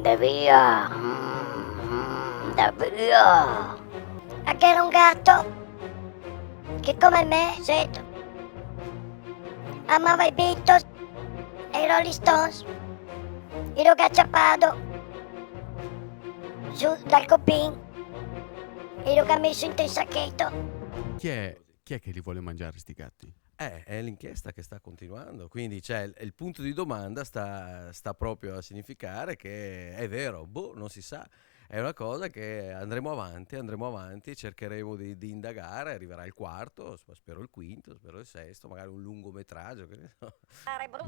Via. Da via. Anche era un gatto che come me, sento, amava i Beatles e i Rolling Stones, il rocacciapado su dal copin e lo che ha messo in te sacchetto. Chi è che li vuole mangiare sti gatti? È l'inchiesta che sta continuando, quindi cioè, il punto di domanda sta proprio a significare che è vero, non si sa. È una cosa che andremo avanti, cercheremo di indagare, arriverà il quarto, spero il quinto, spero il sesto, magari un lungometraggio, che ne so.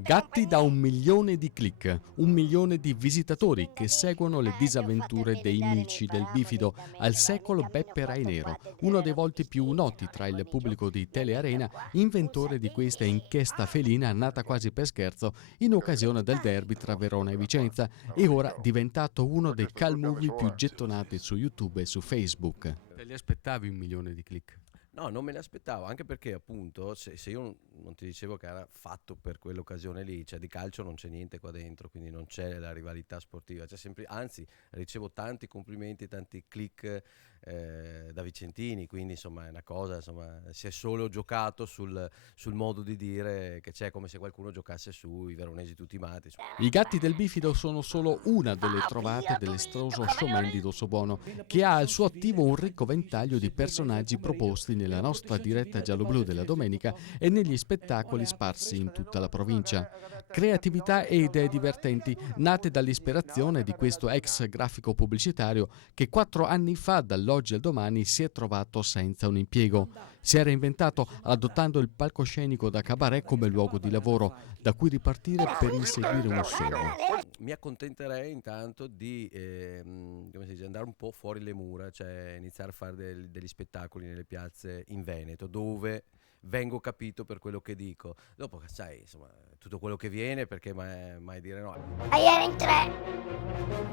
Gatti da 1 milione di click, 1 milione di visitatori che seguono le disavventure dei mici del bifido al secolo Beppe Rainero, uno dei volti più noti tra il pubblico di Telearena, inventore di questa inchiesta felina nata quasi per scherzo in occasione del derby tra Verona e Vicenza e ora diventato uno dei call movie più gettonati su YouTube e su Facebook. Te li aspettavi 1 milione di click? No, non me ne aspettavo, anche perché appunto se io non ti dicevo che era fatto per quell'occasione lì, cioè di calcio non c'è niente qua dentro, quindi non c'è la rivalità sportiva, c'è sempre, anzi ricevo tanti complimenti, tanti click da vicentini, quindi insomma è una cosa, insomma si è solo giocato sul modo di dire che c'è, come se qualcuno giocasse sui veronesi tutti matti. I gatti del bifido sono solo una delle trovate dell'estroso showman di Dossobuono, che ha al suo attivo un ricco ventaglio di personaggi proposti nella nostra diretta giallo-blu della domenica e negli spettacoli sparsi in tutta la provincia. Creatività e idee divertenti nate dall'ispirazione di questo ex grafico pubblicitario che 4 anni fa, dall'oggi al domani, si è trovato senza un impiego. Si era inventato adottando il palcoscenico da cabaret come luogo di lavoro, da cui ripartire per inseguire un sogno. Mi accontenterei intanto di come si dice, andare un po' fuori le mura, cioè iniziare a fare degli spettacoli nelle piazze in Veneto, dove vengo capito per quello che dico. Dopo, sai, insomma, tutto quello che viene, perché mai dire no. Ieri in 3,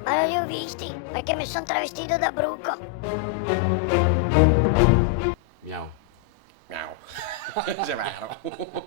ma non li ho visti perché mi sono travestito da bruco. Miau. Miau. C'è vero.